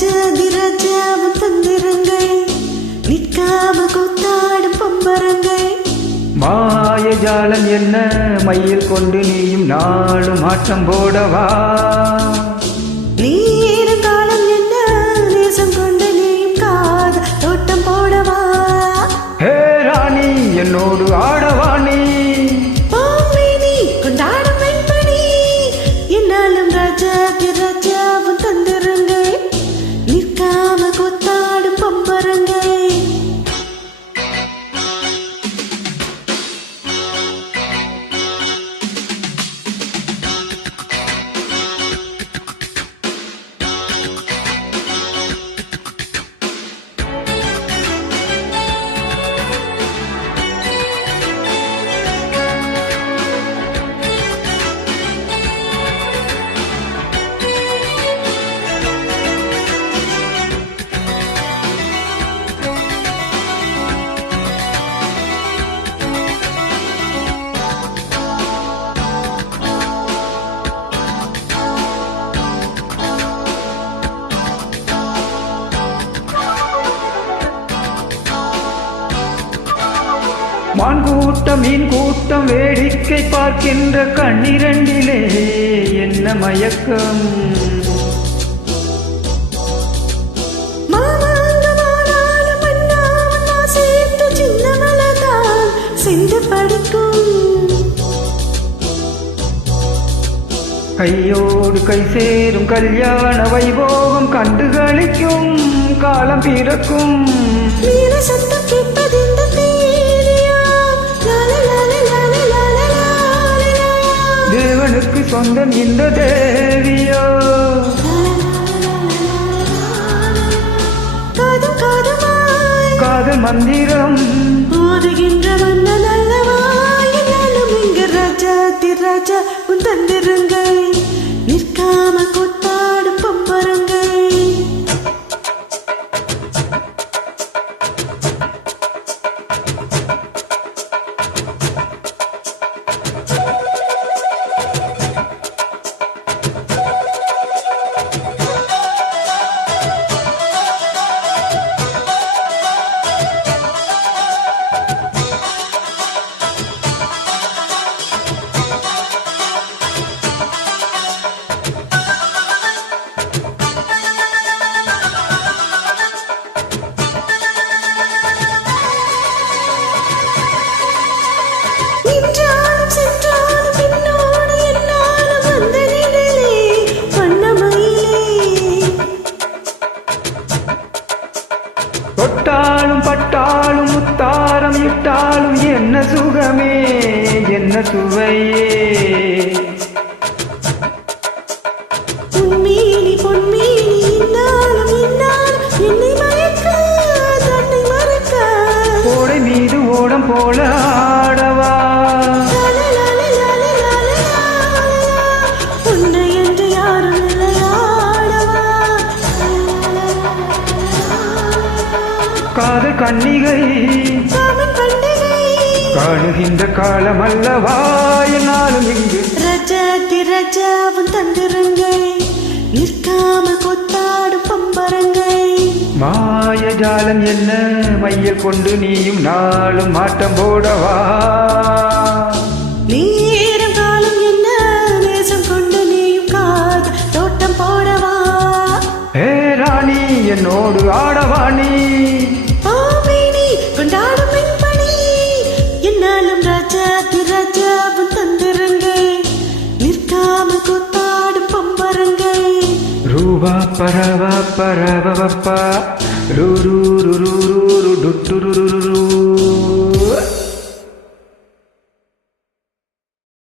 ராஜாவும் தந்திரங்கள் நிற்காம கூத்தாடும் பம்பரங்கள். மாயஜாலம் என்ன மையில் கொண்டு நீயும் நாளும் ஆட்டம் போடவா. நீரும் காலம் என்ன நேசம் கொண்டு நீயும் காத தோட்டம் போடவா. ஹே ராணி என்னோடு ஆடவா நீ. நீ கொண்டாடும் வெண்பணி என்னாலும் ராஜாவும் தந்திரங்கள் நிற்காம கூத்தாடும் பம்பரங்கள். மான் கூட்டம் மீன் கூட்டம் வேடிக்கை பார்க்கின்ற கண்ணிரண்டிலே என்ன மயக்கம். கையோடு கை சேரும் கல்யாண வைபோகம் கண்டு களிக்கும் காலம் பிறக்கும். தேவனுக்கு சொந்தம் இந்த தேவியோ. காதல் மந்திரம் ஓதுகின்ற மன்னன் அல்லவா. என்னாலும் இங்கு ராஜா உன் தந்திரங்கள் நிற்காம கூத்தாடும் பம்பரங்கள். தொட்டாலும் பட்டாலும் முத்தாரம் இட்டாலும் என்ன சுகமே என்ன சுவையே. உன்மீனி பொன்மீனி இன்னாலும் என்னை மயக்க தன்னை மறக்க. கோடை மீது ஓடம் போல ஆடவா. உன்னை என்று யாரும் விளையாடவா. காதல் கன்னிகை காணுகின்ற காலம் அல்லவா. என்னாலும் இங்கு ராஜாவும் தந்திரங்கள் நிற்காம கொத்தாடும் பம்பரங்கள். மாயஜாலம் என்ன மையில் கொண்டு நீயும் நாளும் ஆட்டம் போடவா. நீரும் காலம் என்ன நேசம் கொண்டு நீயும் காத தோட்டம் போடவா. ஹே ராணி என்னோடு ஆடவா நீ. கொண்டாடும் வெண்பணி என்னாலும் ராஜாவும் தந்திரங்கள் நிற்காம கூத்தாடும் பம்பரங்கள். ரூபா பரவா பரவப்பா ரூ ரூ ரூ ரூ ரூ டு டு ரு ரு ரு.